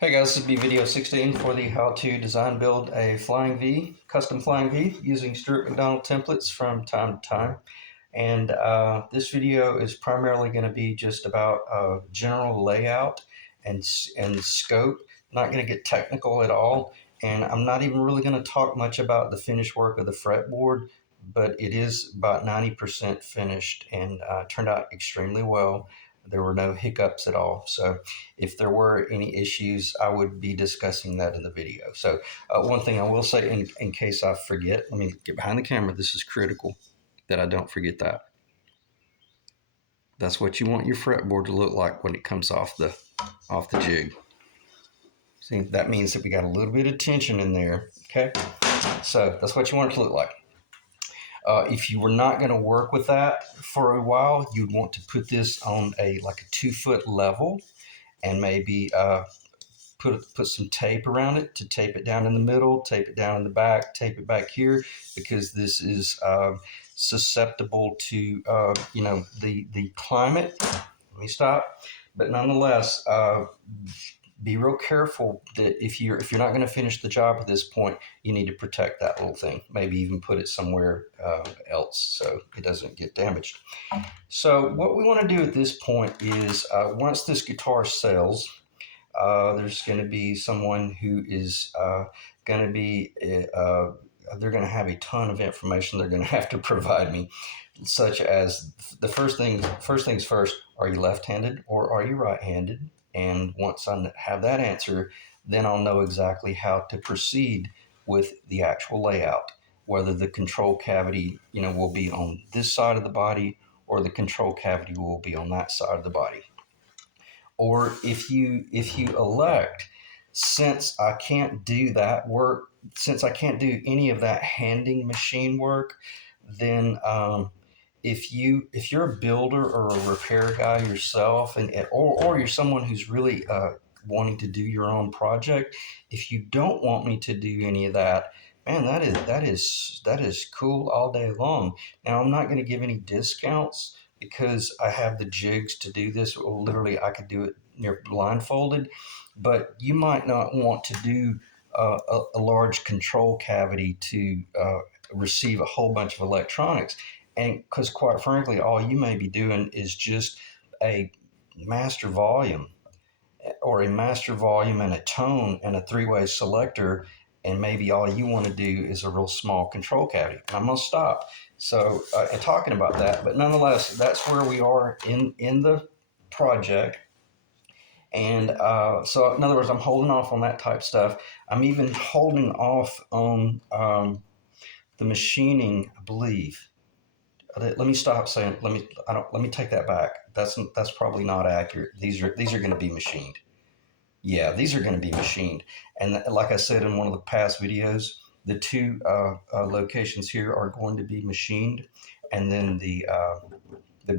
Hey guys, this is V16 for the how to design build a flying V, custom flying V using Stuart McDonald templates from time to time. And this video is primarily going to be just about general layout and scope. Not going to get technical at all. And I'm not even really going to talk much about the finished work of the fretboard, but it is about 90% finished and turned out extremely well. There were no hiccups at all. So if there were any issues, I would be discussing that in the video. So one thing I will say in case I forget, let me get behind the camera. This is critical that I don't forget that. That's what you want your fretboard to look like when it comes off the jig. See, that means that we got a little bit of tension in there. Okay, so that's what you want it to look like. If you were not going to work with that for a while, you'd want to put this on a 2-foot level and maybe put some tape around it to tape it down in the middle, tape it down in the back, tape it back here, because this is susceptible to the climate. Let me stop. But nonetheless, be real careful that if you're not going to finish the job at this point, you need to protect that little thing. Maybe even put it somewhere else so it doesn't get damaged. So what we want to do at this point is once this guitar sells, there's going to be someone who is going to be they're going to have a ton of information they're going to have to provide me, such as the first things first, are you left-handed or are you right-handed? And once I have that answer, then I'll know exactly how to proceed with the actual layout, whether the control cavity will be on this side of the body or the control cavity will be on that side of the body. Or if you elect, since I can't do that work, since I can't do any of that handing machine work, then if you're a builder or a repair guy yourself, or you're someone who's really wanting to do your own project, if you don't want me to do any of that, man, that is cool all day long. Now I'm not going to give any discounts because I have the jigs to do this. Or literally, I could do it near blindfolded, but you might not want to do a large control cavity to receive a whole bunch of electronics. And because quite frankly, all you may be doing is just a master volume and a tone and a three-way selector, and maybe all you want to do is a real small control cavity. And I'm going to stop. So talking about that, but nonetheless, that's where we are in the project. And so in other words, I'm holding off on that type stuff. I'm even holding off on the machining, I believe. Let me stop saying. Let me take that back. That's probably not accurate. These are going to be machined. Yeah, these are going to be machined. And like I said in one of the past videos, the two locations here are going to be machined, and then the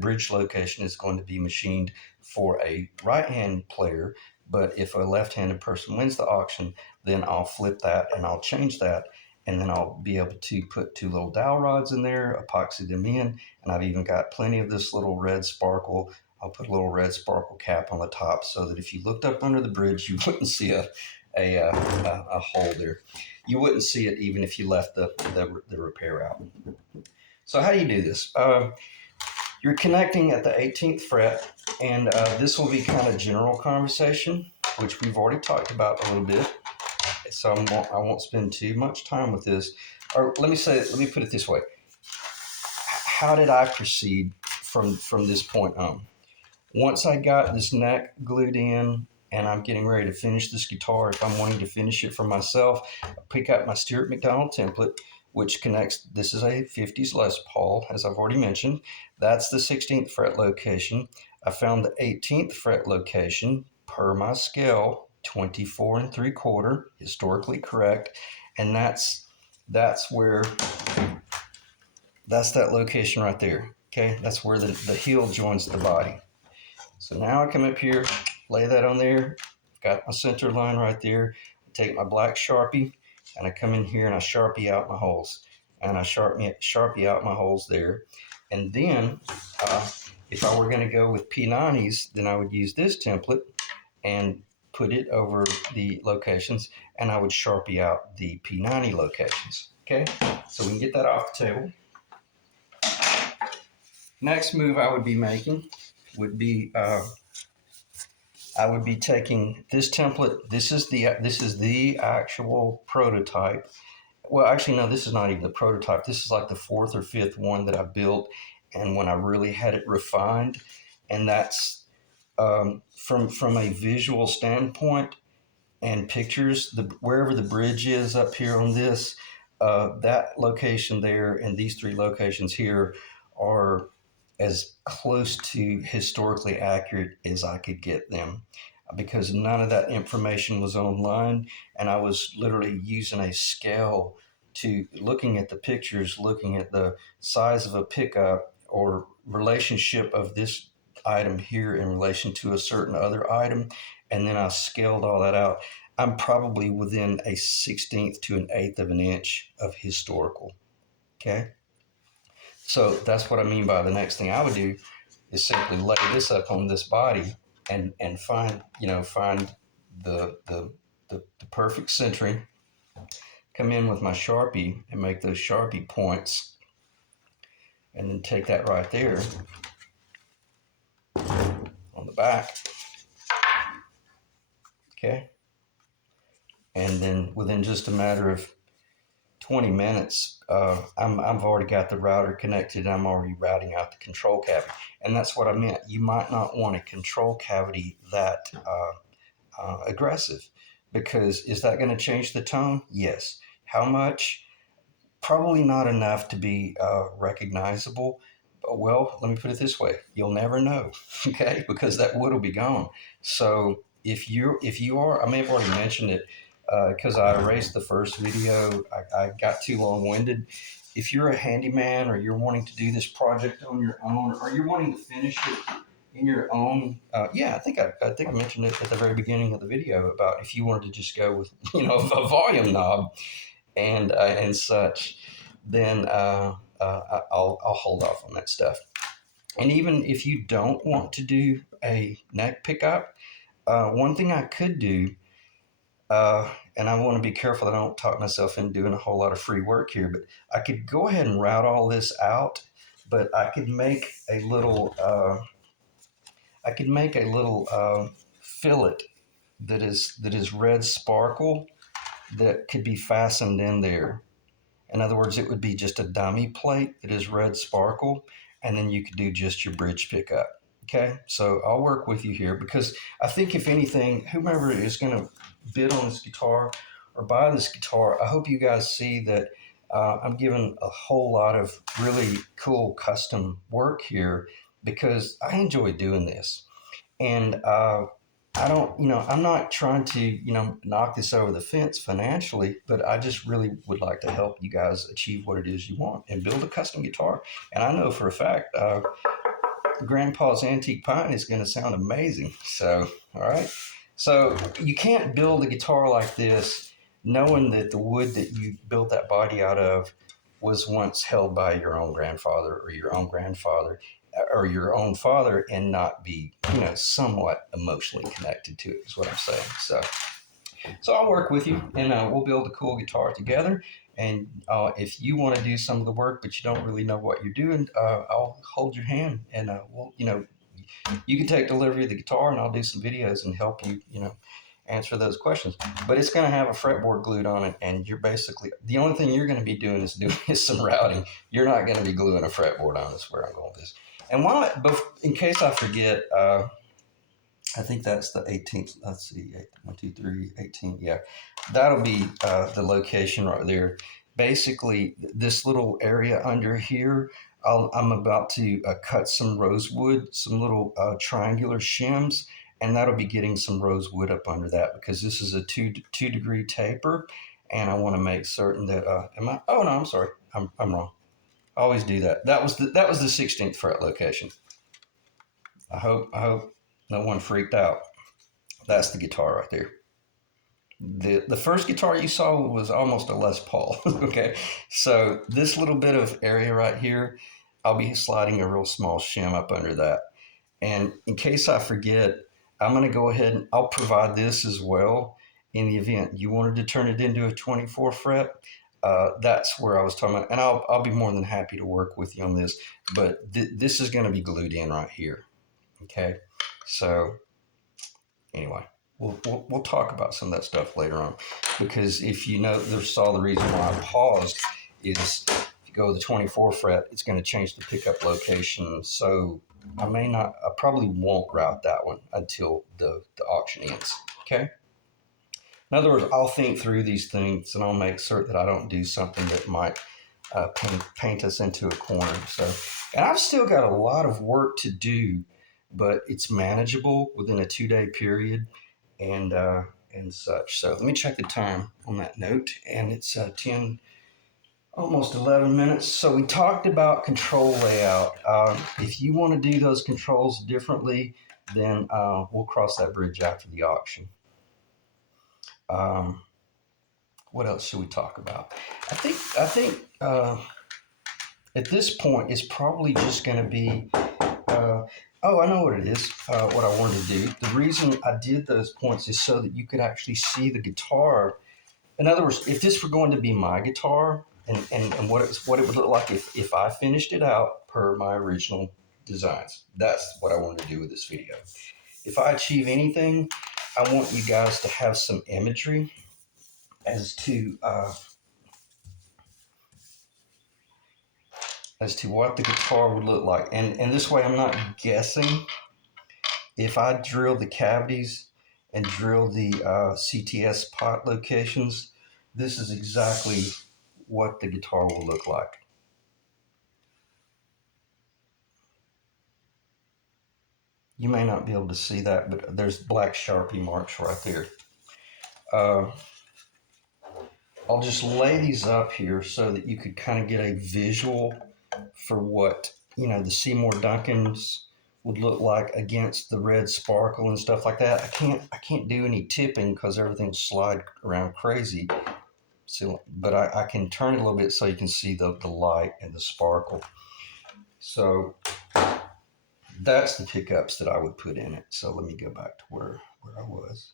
bridge location is going to be machined for a right-hand player. But if a left-handed person wins the auction, then I'll flip that and I'll change that. And then I'll be able to put two little dowel rods in there, epoxy them in, and I've even got plenty of this little red sparkle. I'll put a little red sparkle cap on the top so that if you looked up under the bridge, you wouldn't see a hole there. You wouldn't see it even if you left the repair out. So how do you do this? You're connecting at the 18th fret, and this will be kind of general conversation, which we've already talked about a little bit. So I won't spend too much time with this. Or let me put it this way. How did I proceed from this point on? Once I got this neck glued in and I'm getting ready to finish this guitar, if I'm wanting to finish it for myself, I pick up my Stuart McDonald template, which connects. This is a 50's Les Paul, as I've already mentioned. That's the 16th fret location. I found the 18th fret location per my scale, 24 3/4, historically correct, and that's where that's that location right there. Okay, that's where the heel joins the body. So now I come up here, lay that on there, got my center line right there. I take my black Sharpie and I come in here and I Sharpie out my holes. And I Sharpie out my holes there. And then if I were going to go with P90s, then I would use this template and put it over the locations, and I would Sharpie out the P90 locations. Okay, so we can get that off the table. Next move I would be making would be I would be taking this template. This is the actual prototype. Well, actually, no, this is not even the prototype. This is like the fourth or fifth one that I built, and when I really had it refined, and that's from a visual standpoint and pictures. Wherever the bridge is up here on this, that location there and these three locations here are as close to historically accurate as I could get them, because none of that information was online, and I was literally using a scale to looking at the pictures, looking at the size of a pickup or relationship of this item here in relation to a certain other item, and then I scaled all that out. I'm probably within a 16th to an eighth of an inch of historical. Okay, so that's what I mean by the next thing I would do is simply lay this up on this body and find the perfect centering. Come in with my Sharpie and make those Sharpie points, and then take that right there on the back. Okay, and then within just a matter of 20 minutes, I've already got the router connected. I'm already routing out the control cavity. And that's what I meant. You might not want a control cavity that aggressive, because is that going to change the tone? Yes. How much? Probably not enough to be recognizable. Well, let me put it this way. You'll never know, okay? Because that wood will be gone. So if you are, I may have already mentioned it, because I erased the first video. I got too long-winded. If you're a handyman, or you're wanting to do this project on your own, or you're wanting to finish it in your own, I think I mentioned it at the very beginning of the video about if you wanted to just go with a volume knob and such, then I'll hold off on that stuff. And even if you don't want to do a neck pickup, one thing I could do. And I want to be careful that I don't talk myself into doing a whole lot of free work here, but I could go ahead and route all this out, but I could make a little fillet that is red sparkle that could be fastened in there. In other words, it would be just a dummy plate that is red sparkle, and then you could do just your bridge pickup. Okay, so I'll work with you here, because I think if anything, whomever is going to bid on this guitar or buy this guitar, I hope you guys see that I'm giving a whole lot of really cool custom work here, because I enjoy doing this. And I'm not trying to, knock this over the fence financially, but I just really would like to help you guys achieve what it is you want and build a custom guitar. And I know for a fact, Grandpa's Antique Pine is going to sound amazing. So, all right. So you can't build a guitar like this knowing that the wood that you built that body out of was once held by your own grandfather or your own grandfather or your own father, and not be, somewhat emotionally connected to it, is what I'm saying. So I'll work with you, and we'll build a cool guitar together. And if you want to do some of the work, but you don't really know what you're doing, I'll hold your hand, and you can take delivery of the guitar, and I'll do some videos and help you, answer those questions. But it's going to have a fretboard glued on it, and you're basically, the only thing you're going to be doing is some routing. You're not going to be gluing a fretboard on. That's where I'm going with this. And in case I forget, I think that's the 18th. Let's see, 1, 2, 3, 18. Yeah, that'll be the location right there. Basically, this little area under here, I'm about to cut some rosewood, some little triangular shims, and that'll be getting some rosewood up under that, because this is a two degree taper, and I want to make certain that oh no, I'm sorry, I'm wrong. I always do that. That was the 16th fret location. I hope no one freaked out. That's the guitar right there. The first guitar you saw was almost a Les Paul. Okay, so this little bit of area right here, I'll be sliding a real small shim up under that. And in case I forget, I'm going to go ahead and I'll provide this as well in the event you wanted to turn it into a 24 fret. That's where I was talking about, and I'll be more than happy to work with you on this. But this is going to be glued in right here. Okay, so anyway, we'll talk about some of that stuff later on, because if you know, saw the reason why I paused is if you go to the 24 fret, it's going to change the pickup location. So I probably won't route that one until the auction ends. Okay. In other words, I'll think through these things and I'll make certain that I don't do something that might paint us into a corner. So, and I've still got a lot of work to do, but it's manageable within a 2-day period, and such. So let me check the time on that note, and it's 10, almost 11 minutes. So we talked about control layout. If you want to do those controls differently, then we'll cross that bridge after the auction. Um, what else should we talk about? I think at this point it's probably just going to be. Oh, I know what it is. What I wanted to do. The reason I did those points is so that you could actually see the guitar. In other words, if this were going to be my guitar, and what it would look like if I finished it out per my original designs. That's what I wanted to do with this video. If I achieve anything, I want you guys to have some imagery as to what the guitar would look like. And this way I'm not guessing. If I drill the cavities and drill the CTS pot locations, this is exactly what the guitar will look like. You may not be able to see that, but there's black Sharpie marks right there. I'll just lay these up here so that you could kind of get a visual for what, the Seymour Duncans would look like against the red sparkle and stuff like that. I can't do any tipping because everything will slide around crazy. So, but I can turn it a little bit so you can see the light and the sparkle. So that's the pickups that I would put in it. So let me go back to where I was.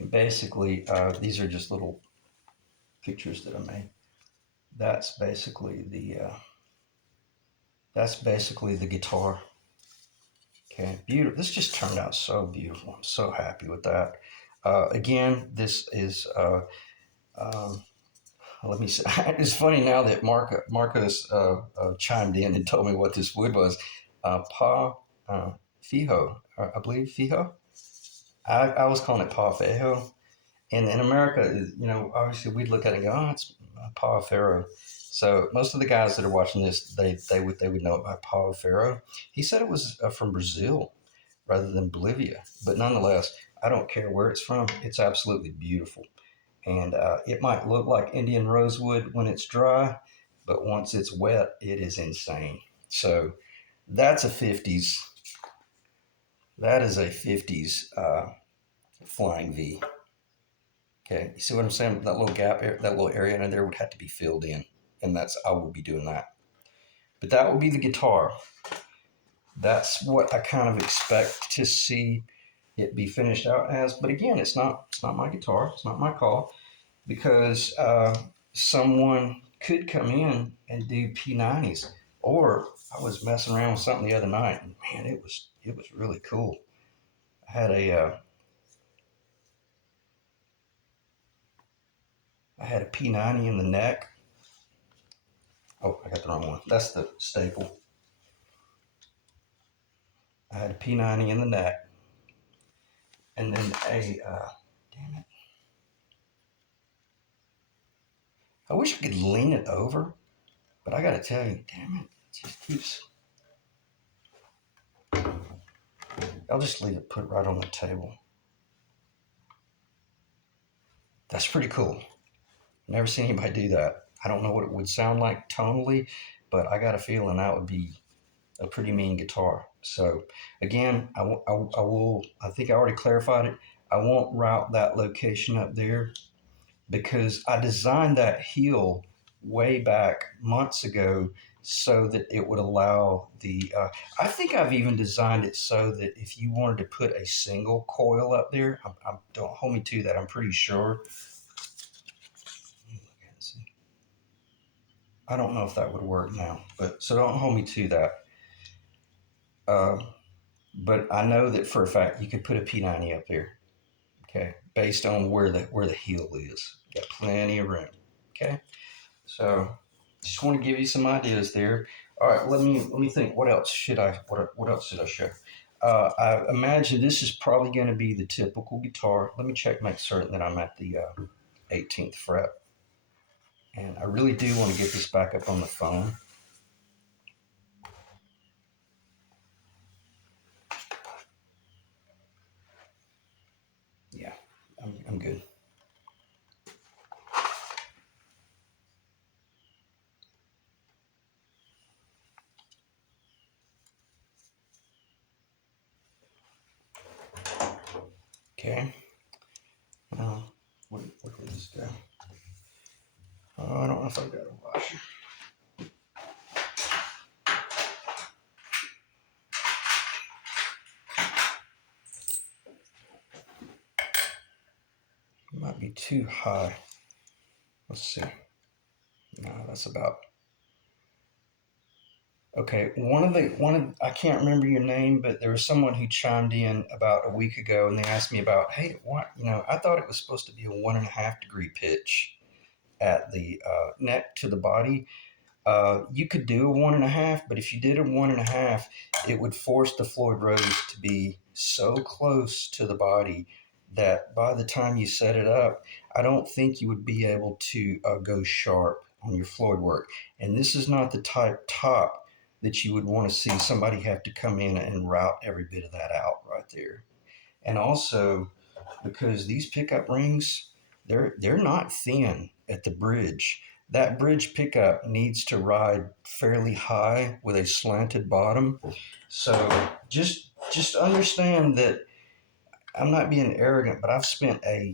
And basically, these are just little pictures that I made. That's basically the guitar. Okay, beautiful. This just turned out so beautiful. I'm so happy with that. Again, this is. Let me see. It's funny now that Marcos chimed in and told me what this wood was. Pa Fijo, I believe Fijo. I was calling it Pa Fejo. And in America, obviously we'd look at it and go, oh, it's Pa Ferro. So most of the guys that are watching this, they would know about Pa Ferro. He said it was from Brazil rather than Bolivia. But nonetheless, I don't care where it's from. It's absolutely beautiful. And it might look like Indian rosewood when it's dry, but once it's wet, it is insane. So that's a 50's. That is a 50's Flying V. Okay, you see what I'm saying? That little gap, that little area in there would have to be filled in, and I will be doing that. But that will be the guitar. That's what I kind of expect to see it be finished out as. But again, it's not my guitar. It's not my call, because someone could come in and do P90s. Or I was messing around with something the other night, and man, it was really cool. I had a P90 in the neck. Oh, I got the wrong one. That's the staple. I had a P90 in the neck, and then damn it. I wish I could lean it over, but I got to tell you, damn it, it just keeps. I'll just leave it put right on the table. That's pretty cool. Never seen anybody do that. I don't know what it would sound like tonally, but I got a feeling that would be a pretty mean guitar. So again, I will, I think I already clarified it. I won't route that location up there because I designed that heel way back months ago so that it would allow the. I think I've even designed it so that if you wanted to put a single coil up there, don't hold me to that. I'm pretty sure. I don't know if that would work now, but so don't hold me to that. Uh, but I know that for a fact you could put a P90 up there. Okay, based on where the heel is, got plenty of room. Okay, so just want to give you some ideas there. All right, let me think. What else should I what else should I show? I imagine this is probably going to be the typical guitar. Let me check, make certain that I'm at the 18th fret. And I really do want to get this back up on the phone. Yeah, I'm good. Okay. Where did this go? Oh, I don't know if I've got a washer. It might be too high. Let's see. No, that's about okay. I can't remember your name, but there was someone who chimed in about a week ago, and they asked me about, hey, what I thought it was supposed to be a 1.5 degree pitch at the neck to the body. You could do a 1.5, but if you did a 1.5, it would force the Floyd Rose to be so close to the body that by the time you set it up, I don't think you would be able to go sharp on your Floyd work. And this is not the type top that you would want to see somebody have to come in and route every bit of that out right there. And also, because these pickup rings, they're not thin at the bridge. That bridge pickup needs to ride fairly high with a slanted bottom. So just understand that I'm not being arrogant, but I've spent a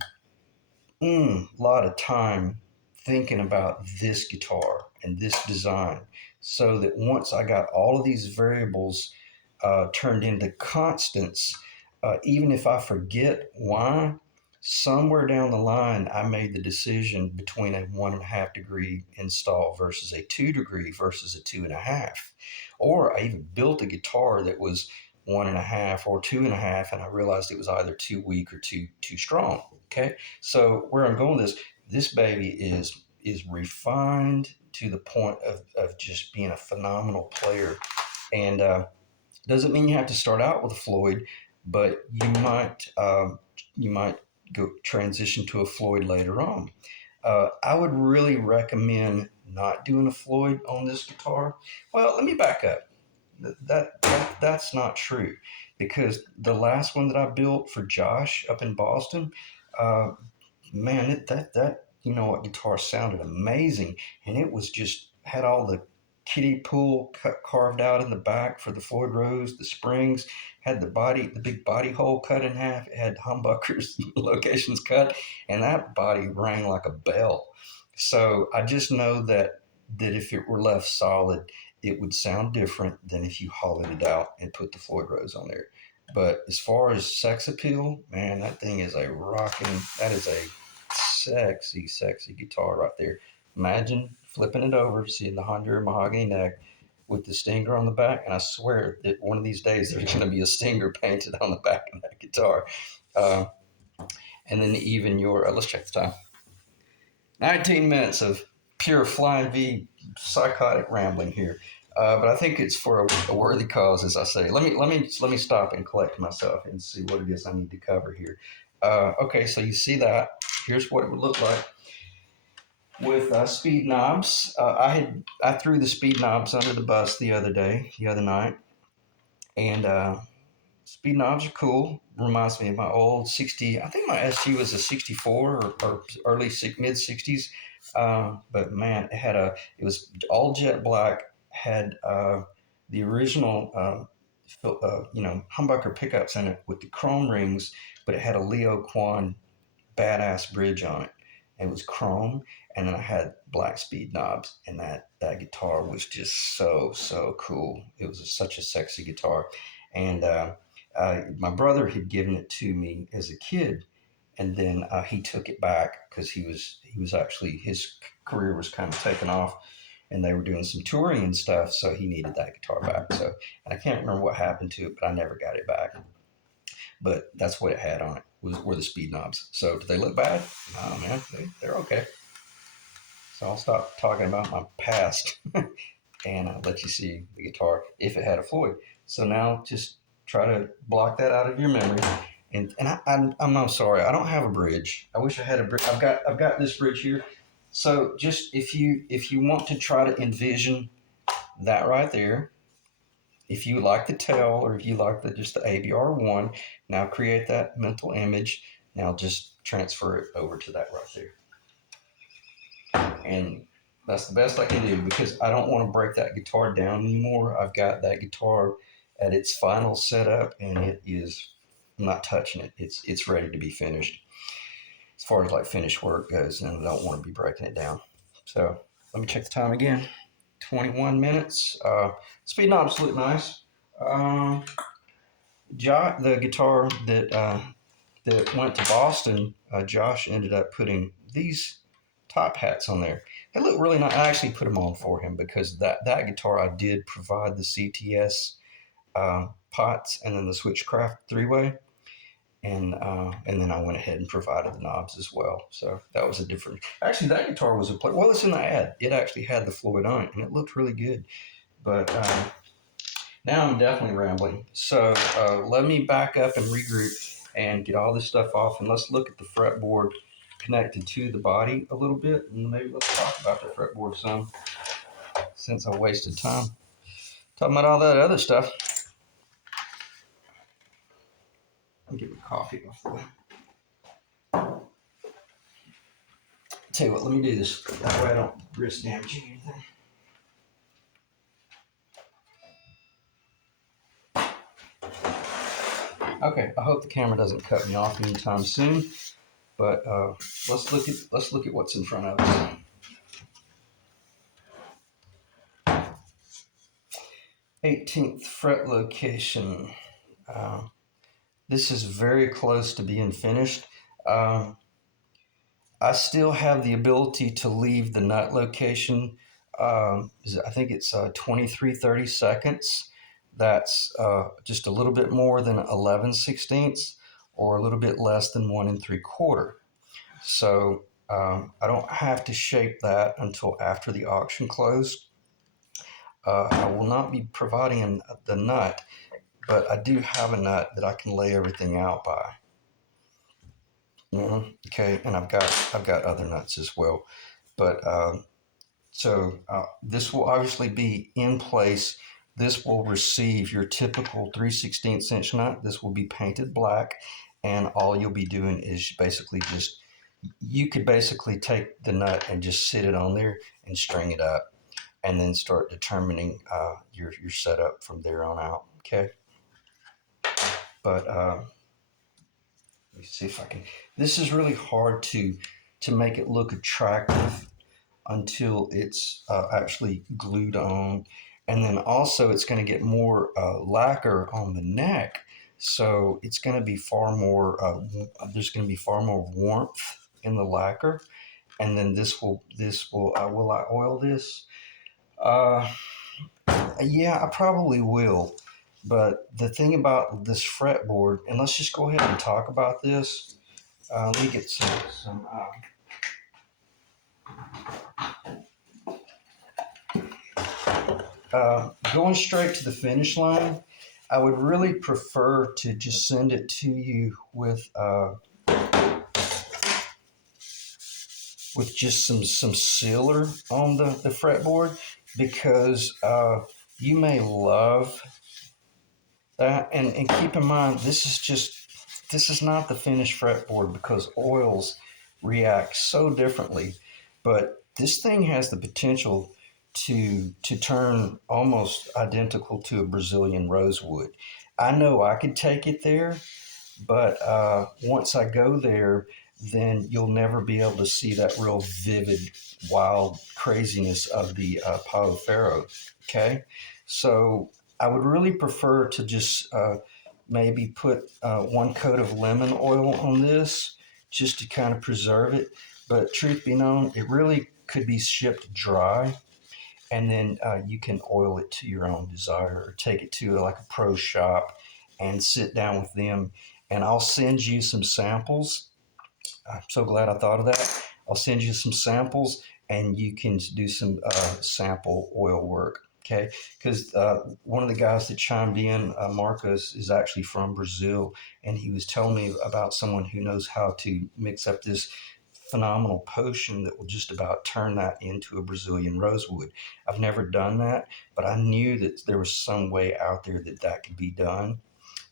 lot of time thinking about this guitar and this design so that once I got all of these variables turned into constants, even if I forget why, somewhere down the line, I made the decision between a 1.5 degree install versus a 2 degree versus a 2.5. Or I even built a guitar that was 1.5 or 2.5, and I realized it was either too weak or too strong. Okay, so where I'm going with this baby is refined to the point of just being a phenomenal player, and doesn't mean you have to start out with a Floyd, but you might go transition to a Floyd later on. I would really recommend not doing a Floyd on this guitar. Well, let me back up. That's not true, because the last one that I built for Josh up in Boston, uh, man, that what guitar sounded amazing, and it was just had all the kiddie pool carved out in the back for the Floyd Rose, the springs, had the big body hole cut in half, it had humbuckers locations cut, and that body rang like a bell. So I just know that if it were left solid, it would sound different than if you hollowed it out and put the Floyd Rose on there. But as far as sex appeal, man, that thing is that is a sexy, sexy guitar right there. Imagine flipping it over, seeing the Honduran mahogany neck with the stinger on the back, and I swear that one of these days there's going to be a stinger painted on the back of that guitar. Uh, and then even let's check the time. 19 minutes of pure flying V psychotic rambling here. But I think it's for a worthy cause, as I say. Let me stop and collect myself and see what it is I need to cover here. Okay, so you see that. Here's what it would look like with speed knobs. I threw the speed knobs under the bus the other night, and speed knobs are cool. Reminds me of my old 60. I think my SG was a 64 or early mid 60s. But man, it was all jet black. Had the original humbucker pickups in it with the chrome rings, but it had a Leo Kwan badass bridge on it. It was chrome, and then I had black speed knobs, and that guitar was just so cool. It was such a sexy guitar, and my brother had given it to me as a kid, and then he took it back because he was actually, his career was kind of taking off, and they were doing some touring and stuff, so he needed that guitar back. So, and I can't remember what happened to it, but I never got it back. But that's what it had on it, were the speed knobs. So do they look bad? No, man, they're okay. So I'll stop talking about my past and I'll let you see the guitar if it had a Floyd. So now just try to block that out of your memory. I'm sorry, I don't have a bridge. I wish I had a bridge. I've got this bridge here. So just if you want to try to envision that right there, if you like the tail or if you like just the ABR1, now create that mental image. Now just transfer it over to that right there. And that's the best I can do because I don't want to break that guitar down anymore. I've got that guitar at its final setup, and I'm not touching it. It's ready to be finished. As far as like finished work goes, and I don't want to be breaking it down. So let me check the time again. 21 minutes. Speed knobs look nice. The guitar that went to Boston, Josh ended up putting these top hats on there. They look really nice. I actually put them on for him because that guitar I did provide the CTS pots and then the Switchcraft 3-way, and then I went ahead and provided the knobs as well. So that was a different. Actually, that guitar was well, it's in the ad. It actually had the Floyd on it, and it looked really good. But now I'm definitely rambling. So let me back up and regroup and get all this stuff off, and let's look at the fretboard connected to the body a little bit, and maybe let's talk about the fretboard some, since I wasted time talking about all that other stuff. I'll get my coffee off the way. Tell you what, let me do this. That way I don't risk damaging anything. Okay, I hope the camera doesn't cut me off anytime soon. But let's look at what's in front of us. 18th fret location. This is very close to being finished. I still have the ability to leave the nut location. I think it's 23-30 seconds. That's just a little bit more than 11/16 or a little bit less than 1 3/4. So I don't have to shape that until after the auction closed. I will not be providing the nut, but I do have a nut that I can lay everything out by. Okay, and I've got other nuts as well, but so this will obviously be in place. This will receive your typical 3/16 inch nut. This will be painted black, and all you'll be doing is basically you could basically take the nut and just sit it on there and string it up, and then start determining your setup from there on out. Okay, but let me see if I can. This is really hard to make it look attractive until it's actually glued on, and then also it's going to get more lacquer on the neck, so it's going to be far more. There's going to be far more warmth in the lacquer, and then this will. Will I oil this? Yeah, I probably will. But the thing about this fretboard, and let's just go ahead and talk about this. Let me get some going straight to the finish line. I would really prefer to just send it to you with just some sealer on the fretboard, because you may love that, and keep in mind this is not the finished fretboard because oils react so differently, but this thing has the potential to turn almost identical to a Brazilian rosewood. I know I could take it there, but once I go there, then you'll never be able to see that real vivid, wild craziness of the Palo Ferro. Okay, so I would really prefer to just maybe put 1 coat of lemon oil on this just to kind of preserve it. But truth be known, it really could be shipped dry, and then you can oil it to your own desire, or take it to like a pro shop and sit down with them. And I'll send you some samples. I'm so glad I thought of that. I'll send you some samples, and you can do some sample oil work. Okay, because one of the guys that chimed in, Marcos, is actually from Brazil, and he was telling me about someone who knows how to mix up this phenomenal potion that will just about turn that into a Brazilian rosewood. I've never done that, but I knew that there was some way out there that that could be done.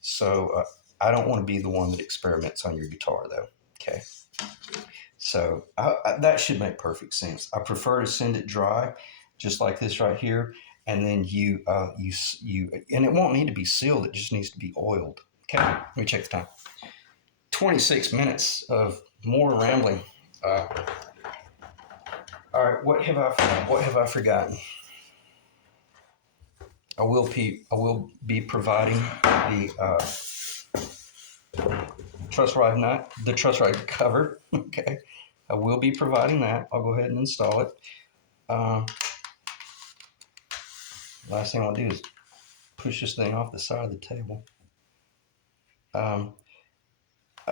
So I don't want to be the one that experiments on your guitar, though. Okay. So that should make perfect sense. I prefer to send it dry, just like this right here, and then you, and it won't need to be sealed. It just needs to be oiled. Okay, let me check the time. 26 minutes of more rambling. All right, what have I forgotten? I will be providing the truss rod nut, the truss rod cover. Okay, I will be providing that. I'll go ahead and install it. Last thing I'll do is push this thing off the side of the table.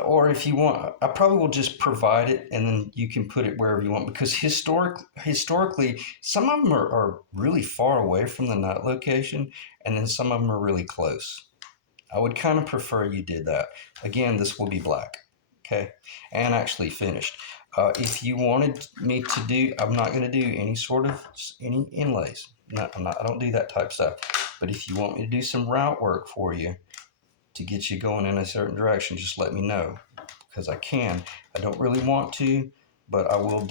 Or if you want, I probably will just provide it, and then you can put it wherever you want, because historically, some of them are really far away from the nut location, and then some of them are really close. I would kind of prefer you did that. Again, this will be black, okay, and actually finished. If you wanted me to do, I'm not going to do any inlays. No, I don't do that type of stuff. But if you want me to do some route work for you to get you going in a certain direction, just let me know, because I can. I don't really want to, but I will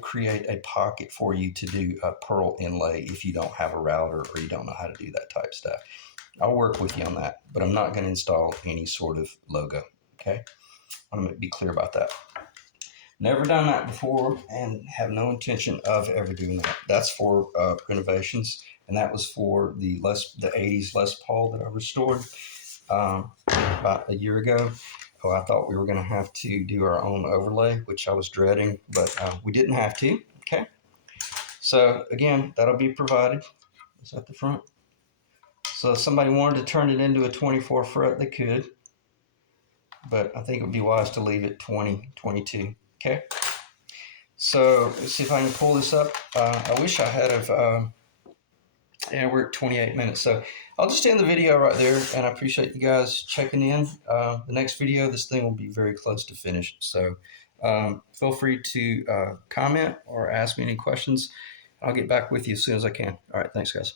create a pocket for you to do a pearl inlay if you don't have a router or you don't know how to do that type of stuff. I'll work with you on that, but I'm not going to install any sort of logo. Okay, I'm going to be clear about that. Never done that before, and have no intention of ever doing that. That's for renovations, and that was for the 80s Les Paul that I restored about a year ago. Oh, I thought we were going to have to do our own overlay, which I was dreading, but we didn't have to. Okay, so again, that'll be provided. Is that the front? So if somebody wanted to turn it into a 24 fret, they could, but I think it would be wise to leave it 20, 22. Okay. So let's see if I can pull this up. I wish I had yeah, we're at 28 minutes. So I'll just end the video right there, and I appreciate you guys checking in. The next video, this thing will be very close to finished. So feel free to comment or ask me any questions. I'll get back with you as soon as I can. All right. Thanks, guys.